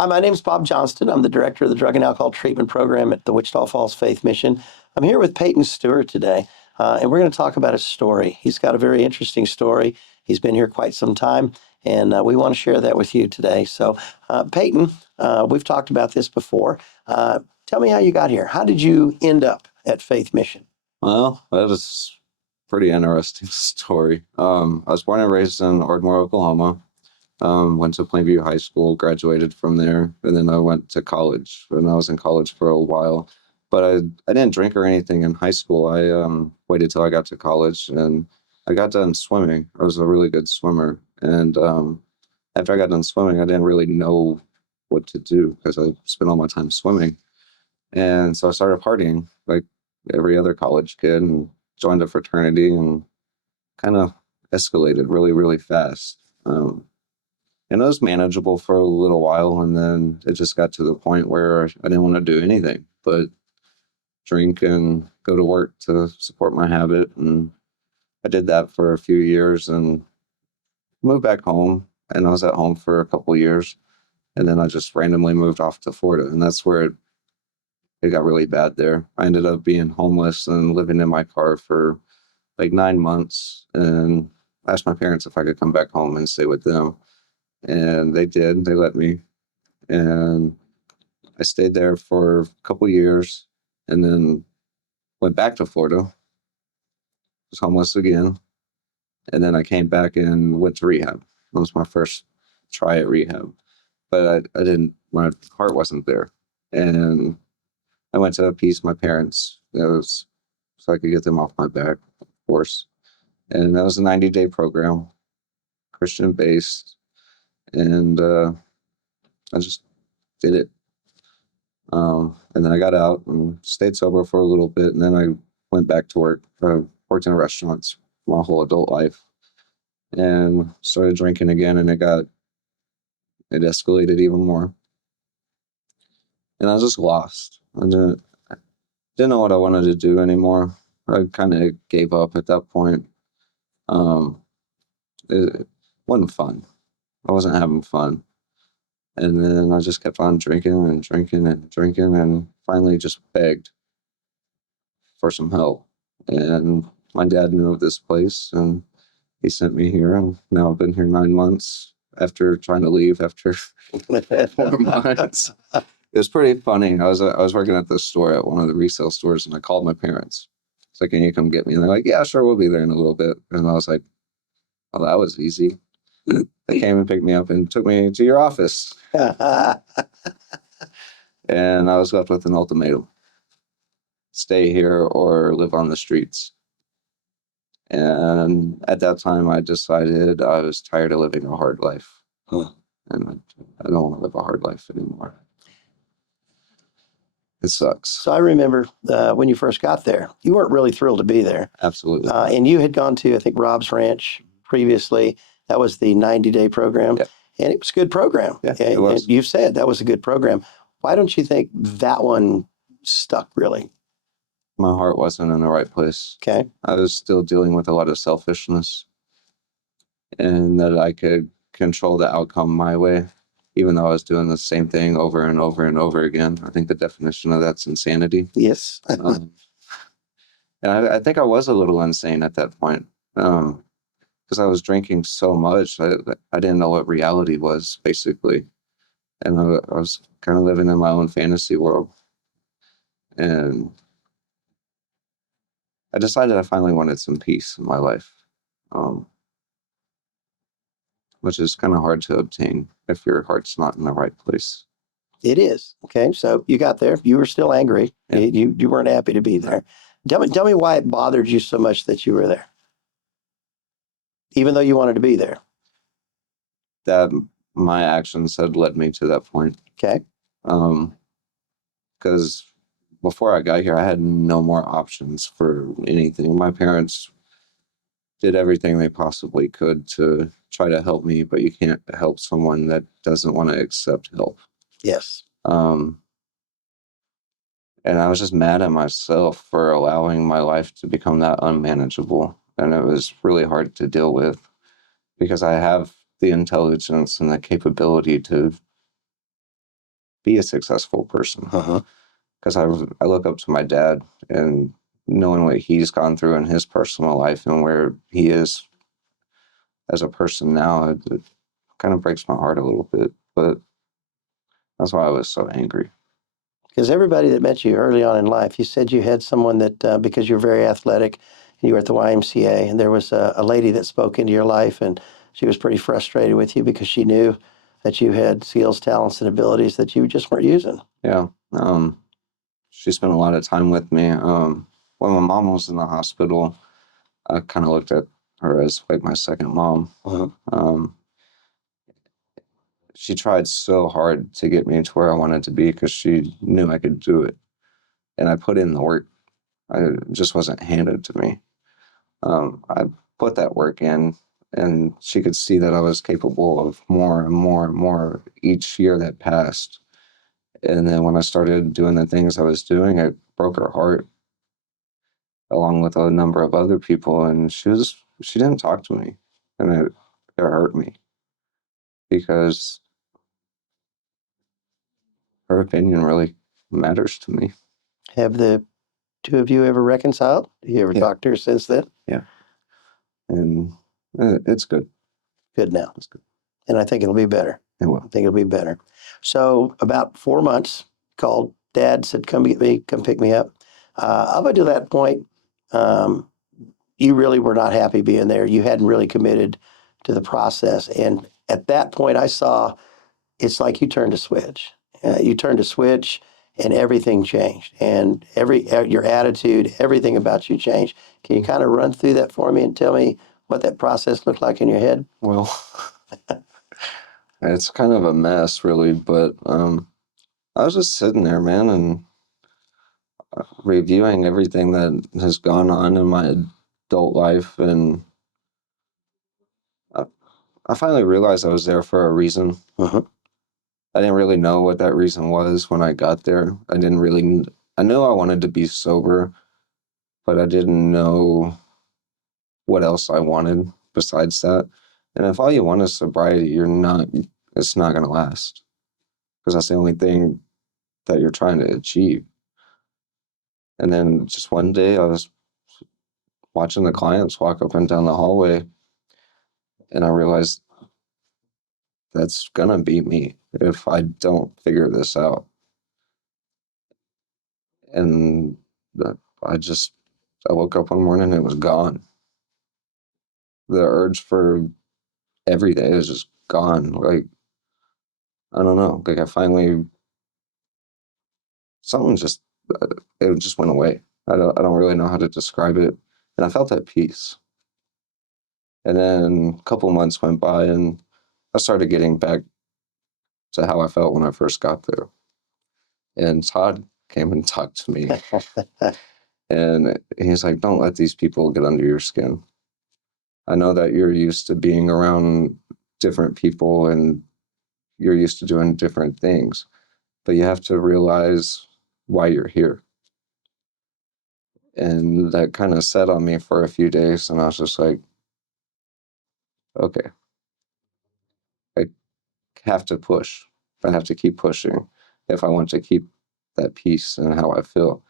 Hi, my name is Bob Johnston. I'm the director of the Drug and Alcohol Treatment Program at the Wichita Falls Faith Mission. I'm here with Payton Stewart today, and we're going to talk about his story. He's got a very interesting story. He's been here quite some time, and we want to share that with you today. So, Payton, we've talked about this before. Tell me how you got here. How did you end up at Faith Mission? Well, that is a pretty interesting story. I was born and raised in Ardmore, Oklahoma. Went to Plainview High School, graduated from there, and then I went to college. And I was in college for a while, but I didn't drink or anything in high school. I waited till I got to college, and I got done swimming. I was a really good swimmer, and after I got done swimming, I didn't really know what to do because I spent all my time swimming, and so I started partying like every other college kid, and joined a fraternity, and kind of escalated really, really fast. And it was manageable for a little while, and then it just got to the point where I didn't want to do anything but drink and go to work to support my habit. And I did that for a few years and moved back home. And I was at home for a couple of years. And then I just randomly moved off to Florida. And that's where it got really bad there. I ended up being homeless and living in my car for like 9 months. And I asked my parents if I could come back home and stay with them. And they did. They let me. And I stayed there for a couple years and then went back to Florida. Was homeless again. And then I came back and went to rehab. That was my first try at rehab. But I didn't, my heart wasn't there. And I went to appease my parents. It was so I could get them off my back, of course. And that was a 90-day program, Christian based. And I just did it. And then I got out and stayed sober for a little bit. And then I went back to work. I worked in restaurants my whole adult life and started drinking again. And it escalated even more. And I was just lost. I didn't know what I wanted to do anymore. I kind of gave up at that point. It wasn't fun. I wasn't having fun. And then I just kept on drinking and drinking and drinking and finally just begged for some help. And my dad knew of this place and he sent me here. And now I've been here 9 months after trying to leave after 4 months. It was pretty funny. I was working at this store at one of the resale stores and I called my parents. It's like, can you come get me? And they're like, yeah, sure, we'll be there in a little bit. And I was like, oh, that was easy. They came and picked me up and took me to your office. And I was left with an ultimatum. Stay here or live on the streets. And at that time, I decided I was tired of living a hard life. And I don't want to live a hard life anymore. It sucks. So I remember when you first got there, you weren't really thrilled to be there. Absolutely. And you had gone to, I think, Rob's Ranch previously. That was the 90-day program. Yeah. And it was a good program. Yeah, and, it was. and you've said that was a good program. Why don't you think that one stuck, really? My heart wasn't in the right place. Okay. I was still dealing with a lot of selfishness and that I could control the outcome my way, even though I was doing the same thing over and over and over again. I think the definition of that's insanity. Yes. And I think I was a little insane at that point because I was drinking so much. I didn't know what reality was, basically. And I was kind of living in my own fantasy world. And I decided I finally wanted some peace in my life, which is kind of hard to obtain if your heart's not in the right place. It is. Okay. So you got there. You were still angry. Yeah. You weren't happy to be there. Tell me why it bothered you so much that you were there, even though you wanted to be there. That my actions had led me to that point. Okay. Because before I got here, I had no more options for anything. My parents did everything they possibly could to try to help me, but you can't help someone that doesn't want to accept help. Yes. And I was just mad at myself for allowing my life to become that unmanageable. And it was really hard to deal with because I have the intelligence and the capability to be a successful person. Uh-huh. Because I look up to my dad, and knowing what he's gone through in his personal life and where he is as a person now, it kind of breaks my heart a little bit. But that's why I was so angry. Because everybody that met you early on in life, you said you had someone that, because you're very athletic, and you were at the YMCA, and there was a lady that spoke into your life, and she was pretty frustrated with you because she knew that you had skills, talents, and abilities that you just weren't using. Yeah. She spent a lot of time with me. When my mom was in the hospital, I kind of looked at her as like my second mom. Uh-huh. She tried so hard to get me to where I wanted to be because she knew I could do it. And I put in the work. It just wasn't handed to me. I put that work in, and she could see that I was capable of more and more and more each year that passed. And then when I started doing the things I was doing, it broke her heart, along with a number of other people. And she didn't talk to me, and it hurt me because her opinion really matters to me. Have the two of you ever reconciled? You ever Yeah. talked to her since then? Yeah. And it's good. Good now. It's good. And I think it'll be better. It will. I think it'll be better. So about 4 months, called Dad, said, come get me, come pick me up. Up until that point, you really were not happy being there. You hadn't really committed to the process. And at that point, I saw it's like you turned a switch. You turned a switch and everything changed. And your attitude, everything about you changed. Can you kind of run through that for me and tell me what that process looked like in your head? Well, it's kind of a mess, really, but I was just sitting there, man, and reviewing everything that has gone on in my adult life, and I finally realized I was there for a reason. Uh-huh. I didn't really know what that reason was when I got there. I knew I wanted to be sober, but I didn't know what else I wanted besides that. And if all you want is sobriety, it's not going to last, because that's the only thing that you're trying to achieve. And then just one day I was watching the clients walk up and down the hallway, and I realized that's going to be me if I don't figure this out. And I woke up one morning and it was gone. The urge for everything is just gone. Like, I don't know. Like, something just, it just went away. I don't really know how to describe it. And I felt at peace. And then a couple months went by, and I started getting back to how I felt when I first got there. And Todd came and talked to me. And he's like, don't let these people get under your skin. I know that you're used to being around different people and you're used to doing different things, but you have to realize why you're here. And that kind of sat on me for a few days, and I was just like, okay, I have to push. I have to keep pushing if I want to keep that peace and how I feel.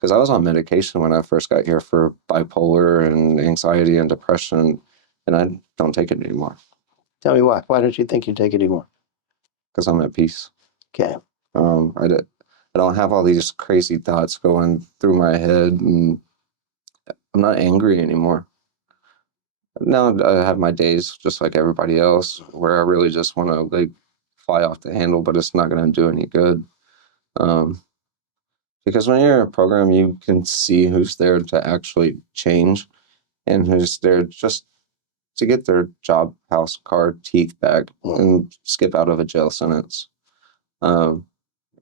Because I was on medication when I first got here for bipolar and anxiety and depression, and I don't take it anymore Tell me why. Why don't you think you take it anymore? because I'm at peace. Okay. I don't have all these crazy thoughts going through my head, and I'm not angry anymore. Now I have my days just like everybody else where I really just want to like fly off the handle, but it's not going to do any good. Um, because when you're in a program, you can see who's there to actually change and who's there just to get their job, house, car, teeth back and skip out of a jail sentence.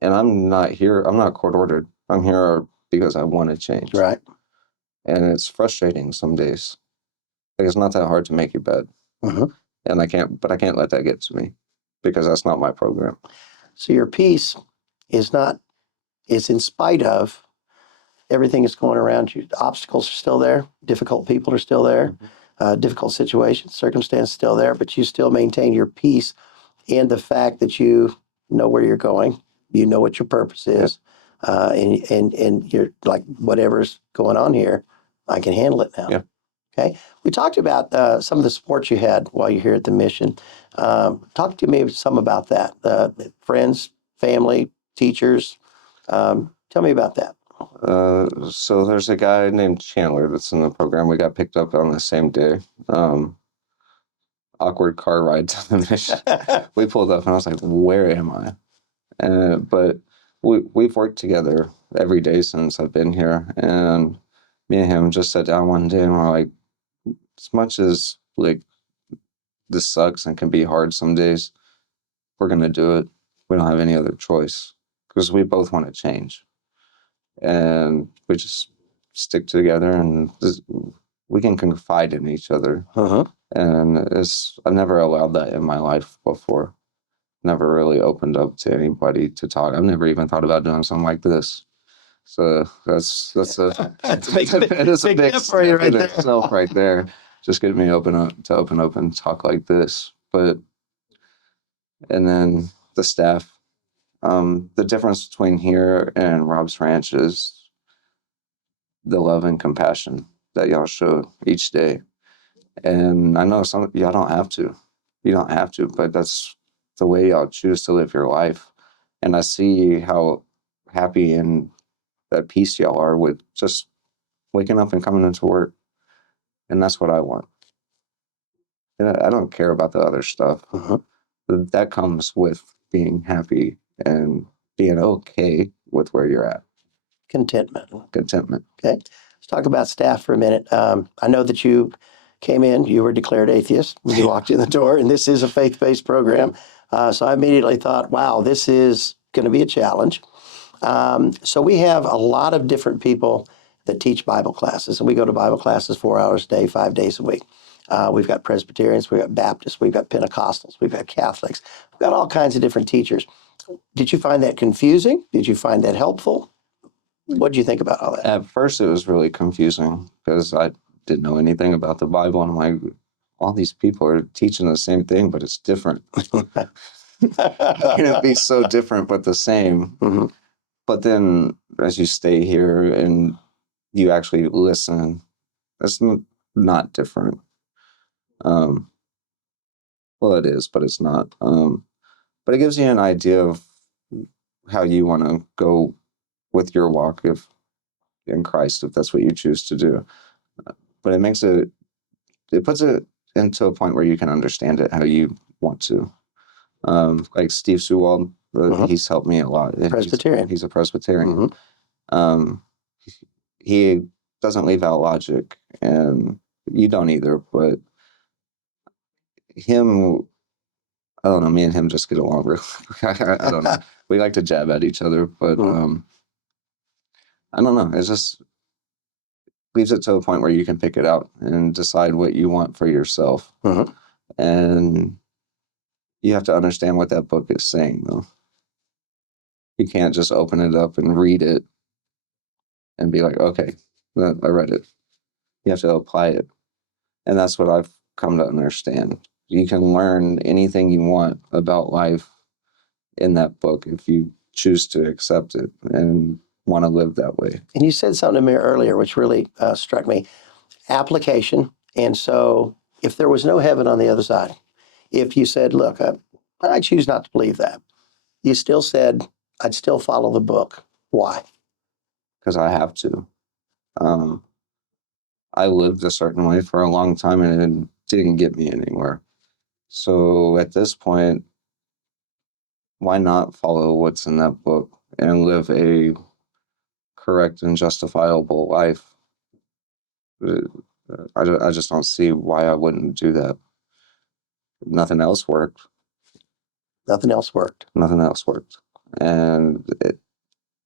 And I'm not here. I'm not court ordered. I'm here because I want to change. Right. And it's frustrating some days. Like, it's not that hard to make your bed. Uh-huh. And I can't let that get to me because that's not my program. So your peace is in spite of everything that's going around you. The obstacles are still there. Difficult people are still there. Difficult situations, circumstances still there, but you still maintain your peace in the fact that you know where you're going. You know what your purpose is. And you're like, whatever's going on here, I can handle it now. Yeah. Okay. We talked about some of the support you had while you're here at the mission. Talk to me some about that. Friends, family, teachers. Tell me about that. So there's a guy named Chandler that's in the program. We got picked up on the same day. Awkward car ride to the mission. We pulled up and I was like, where am I? But we've worked together every day since I've been here. And me and him just sat down one day and we're like, as much as like this sucks and can be hard some days, we're going to do it. We don't have any other choice because we both want to change. And we just stick together and we can confide in each other. And I've never allowed that in my life before. Never really opened up to anybody to talk. I've never even thought about doing something like this. So that's a That's a big step for you right in there. itself right there. Just get me open up and talk like this. But and then the staff, the difference between here and Rob's Ranch is the love and compassion that y'all show each day. And I know some y'all don't have to. You don't have to, but that's the way y'all choose to live your life. And I see how happy and at peace y'all are with just waking up and coming into work. And that's what I want. And I don't care about the other stuff. That comes with being happy and being okay with where you're at. Contentment. Okay. Let's talk about staff for a minute. I know that you came in, you were declared atheist when you walked in the door, and this is a faith-based program. So I immediately thought, wow, this is going to be a challenge. So we have a lot of different people that teach Bible classes, and we go to Bible classes 4 hours a day, 5 days a week. We've got Presbyterians, we've got Baptists, we've got Pentecostals, we've got Catholics. We've got all kinds of different teachers. Did you find that confusing? Did you find that helpful? What did you think about all that? At first, it was really confusing because I didn't know anything about the Bible. And I'm like, all these people are teaching the same thing, but it's different. How can it be so different but the same? But then as you stay here and you actually listen, it's not different. Well, it is, but it's not. But it gives you an idea of how you want to go with your walk in Christ, if that's what you choose to do. But it puts it into a point where you can understand it how you want to. Like Steve Sewald, he's helped me a lot. Presbyterian. He's a Presbyterian. He doesn't leave out logic, and you don't either. But him, I don't know. Me and him just get along real. I don't know. We like to jab at each other, but I don't know. It just leaves it to a point where you can pick it out and decide what you want for yourself. And you have to understand what that book is saying, though. You can't just open it up and read it and be like, okay, I read it. You have to apply it. And that's what I've come to understand. You can learn anything you want about life in that book if you choose to accept it and want to live that way. And you said something to me earlier, which really struck me. Application. And so if there was no heaven on the other side, if you said, look, I choose not to believe that, you still said, I'd still follow the book. Why? Because I have to. I lived a certain way for a long time and it didn't get me anywhere. So at this point, why not follow what's in that book and live a correct and justifiable life? I just don't see why I wouldn't do that. Nothing else worked. Nothing else worked. Nothing else worked. And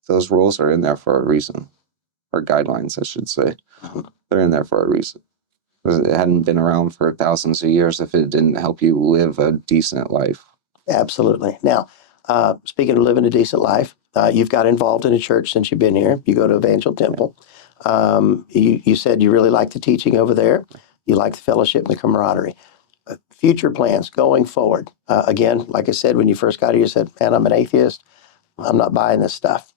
those rules are in there for a reason, or guidelines, I should say. They're in there for a reason. It hadn't been around for thousands of years if it didn't help you live a decent life. Absolutely. Now, speaking of living a decent life, you've got involved in a church since you've been here. You go to Evangel Temple. You said you really like the teaching over there. You like the fellowship and the camaraderie. Future plans going forward. Again, like I said, when you first got here, you said, man, I'm an atheist. I'm not buying this stuff.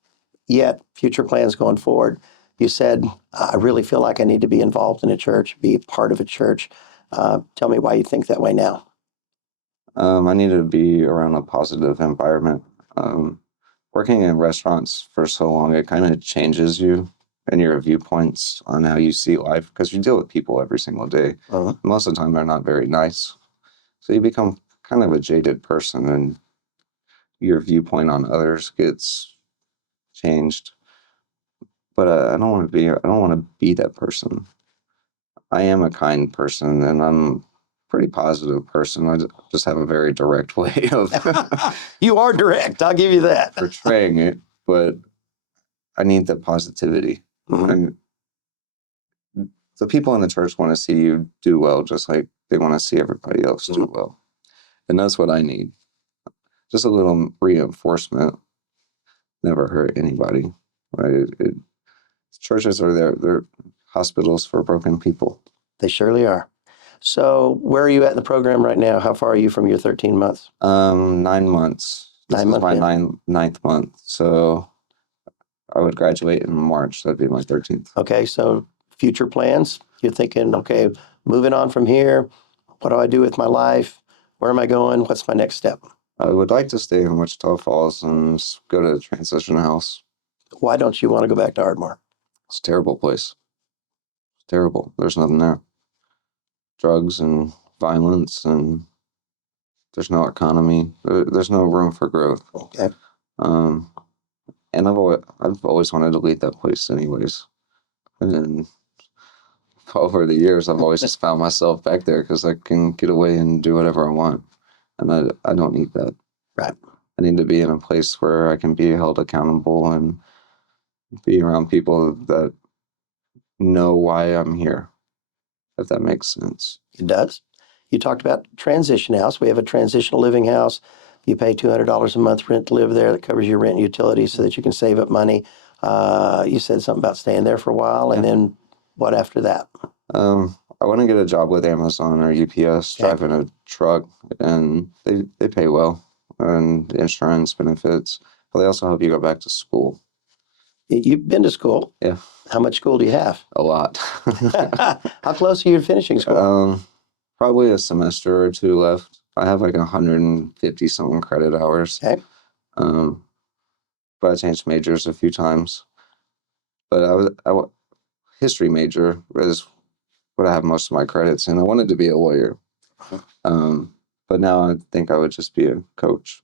Yet, future plans going forward, you said, I really feel like I need to be involved in a church, be part of a church. Tell me why you think that way now. I need to be around a positive environment. Working in restaurants for so long, it kind of changes you and your viewpoints on how you see life because you deal with people every single day. Uh-huh. Most of the time, they're not very nice. So you become kind of a jaded person and your viewpoint on others gets changed. But I don't want to be that person. I am a kind person and I'm a pretty positive person. I just have a very direct way of You are direct. I'll give you that. portraying it, but I need the positivity. Mhm. And the people in the church want to see you do well, just like they want to see everybody else do well. And that's what I need. Just a little reinforcement never hurt anybody. Right? Churches are there. They're hospitals for broken people. They surely are. So where are you at in the program right now? How far are you from your 13 months? 9 months. This 9 is months my in. ninth month. So I would graduate in March. That'd be my 13th. Okay, so future plans, you're thinking, okay, moving on from here, what do I do with my life? Where am I going? What's my next step? I would like to stay in Wichita Falls and go to the transition house. Why don't you want to go back to Ardmore? It's a terrible place. It's terrible. There's nothing there. Drugs and violence, and there's no economy. There's no room for growth. Okay. Um, and I've always wanted to leave that place anyways. And then over the years, I've always just found myself back there because I can get away and do whatever I want. And I don't need that. Right. I need to be in a place where I can be held accountable and be around people that know why I'm here, if that makes sense. It does. You talked about transition house. We have a transitional living house. You pay $200 a month rent to live there. That covers your rent and utilities so that you can save up money. You said something about staying there for a while, and then what after that? I want to get a job with Amazon or UPS, Okay. driving a truck, and they pay well, and insurance benefits, but they also help you go back to school. You've been to school. Yeah, How much school do you have? a lot. How close are you to finishing school? Probably a semester or two left. I have like 150 something credit hours. Okay. But I changed majors a few times. But history major is what I have most of my credits in. I wanted to be a lawyer. But now I think I would just be a coach.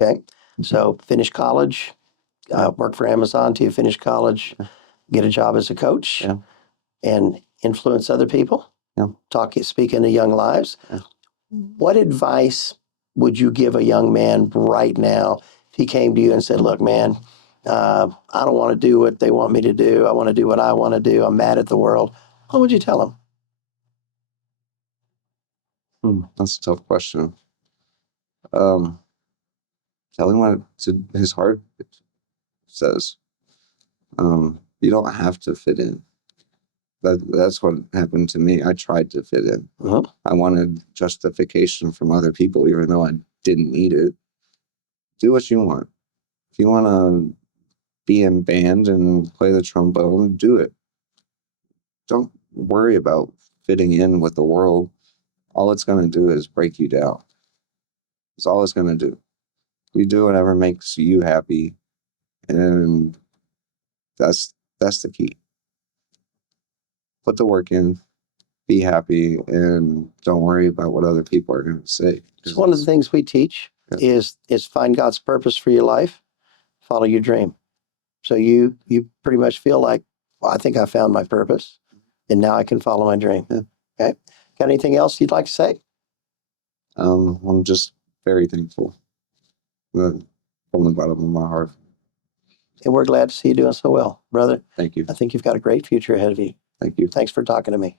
Okay. So finish college, work for Amazon till you finish college, get a job as a coach, Yeah. and influence other people. Yeah. Speak into young lives. Yeah. What advice would you give a young man right now if he came to you and said, look, man, I don't want to do what they want me to do. I want to do what I want to do. I'm mad at the world. What would you tell him? That's a tough question. Tell him what his heart says. You don't have to fit in. That's what happened to me. I tried to fit in. Uh-huh. I wanted justification from other people, even though I didn't need it. Do what you want. If you want to be in band and play the trombone, do it. Don't worry about fitting in with the world. All it's going to do is break you down. That's all it's going to do. You do whatever makes you happy, and that's the key. Put the work in, be happy, and don't worry about what other people are going to say. So one of the things we teach is find God's purpose for your life, follow your dream. So you pretty much feel like, well, I think I found my purpose, and now I can follow my dream. Yeah. Okay. Got anything else you'd like to say? I'm just very thankful from the bottom of my heart. And we're glad to see you doing so well, brother. Thank you. I think you've got a great future ahead of you. Thank you. Thanks for talking to me.